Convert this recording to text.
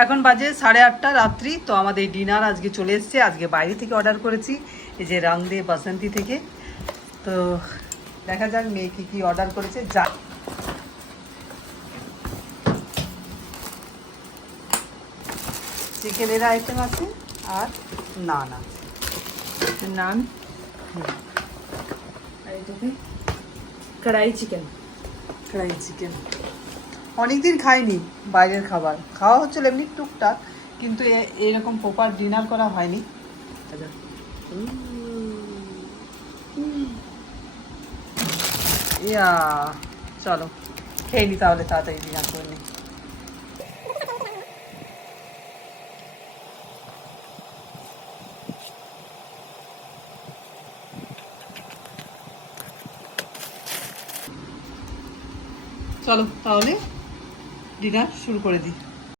এখন বাজে 8:30 রাত্রি। তো আমাদের ডিনার আজকে চলে এসছে। আজকে বাইরে থেকে অর্ডার করেছি, এই যে রং দে বাসন্তী থেকে। তো দেখা যাক মেয়ে কি অর্ডার করেছে। যা চিকেনের আইটেম আছে আর নান আছে। নান আর এটাতে কড়াই চিকেন। কড়াই চিকেন অনেকদিন খাইনি বাইরের খাবার, খাওয়া হচ্ছিল এমনি টুকটাক, কিন্তু এরকম প্রপার ডিনার করা হয়নি। ইয়া চলো খেয়ে নি তাহলে, তাড়াতাড়ি ডিনার করে নি। চলো তাহলে ডিনার শুরু করে দিই।